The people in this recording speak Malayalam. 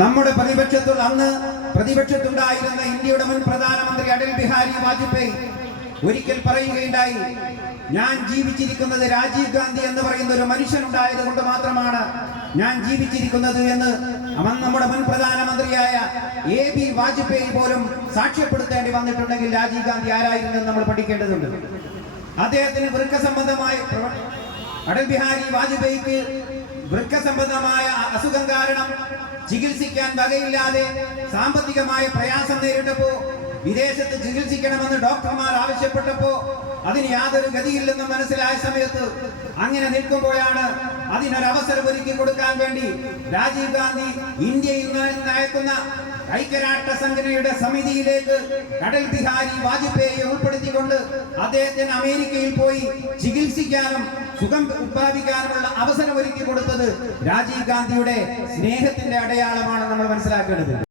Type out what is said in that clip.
നമ്മുടെ പ്രതിപക്ഷത്തുണ്ടായിരുന്ന ഇന്ത്യയുടെ മുൻ പ്രധാനമന്ത്രി അടൽ ബിഹാരി വാജ്പേയി ഒരിക്കൽ പറയുകയുണ്ടായി, ഞാൻ ജീവിച്ചിരിക്കുന്നത് രാജീവ് ഗാന്ധി എന്ന് പറയുന്ന ഒരു മനുഷ്യനുണ്ടായത് കൊണ്ട് മാത്രമാണ് ഞാൻ ജീവിച്ചിരിക്കുന്നത് എന്ന് നമ്മുടെ മുൻ പ്രധാനമന്ത്രിയായ AB വാജ്പേയി പോലും സാക്ഷ്യപ്പെടുത്തേണ്ടി വന്നിട്ടുണ്ടെങ്കിൽ രാജീവ് ഗാന്ധി ആരായിരുന്നെന്ന് നമ്മൾ പഠിക്കേണ്ടതുണ്ട്. അദ്ദേഹത്തിന് വൃക്ക സംബന്ധമായ അടൽ ബിഹാരി വാജ്പേയിക്ക് വൃക്ക സംബന്ധമായ അസുഖം കാരണം ചികിത്സിക്കാൻ വകയില്ലാതെ സാമ്പത്തികമായ പ്രയാസം നേരിട്ടപ്പോ വിദേശത്ത് ചികിത്സിക്കണമെന്ന് ഡോക്ടർമാർ ആവശ്യപ്പെട്ടപ്പോ അതിന് യാതൊരു ഗതിയില്ലെന്ന് മനസ്സിലായ സമയത്ത് അങ്ങനെ നിൽക്കുമ്പോഴാണ് അതിനൊരവസരം ഒരുക്കി കൊടുക്കാൻ വേണ്ടി രാജീവ് ഗാന്ധി ഇന്ത്യയിൽ നിന്ന് അയക്കുന്ന ഐക്യരാഷ്ട്ര സംഘടനയുടെ സമിതിയിലേക്ക് അടൽ ബിഹാരി വാജ്പേയിയെ ഉൾപ്പെടുത്തിക്കൊണ്ട് അദ്ദേഹത്തിന് അമേരിക്കയിൽ പോയി ചികിത്സിക്കാനും സുഖം ഉത്പാദിക്കാനുമുള്ള അവസരം ഒരുക്കി കൊടുത്തത് രാജീവ് ഗാന്ധിയുടെ സ്നേഹത്തിന്റെ അടയാളമാണ് നമ്മൾ മനസ്സിലാക്കേണ്ടത്.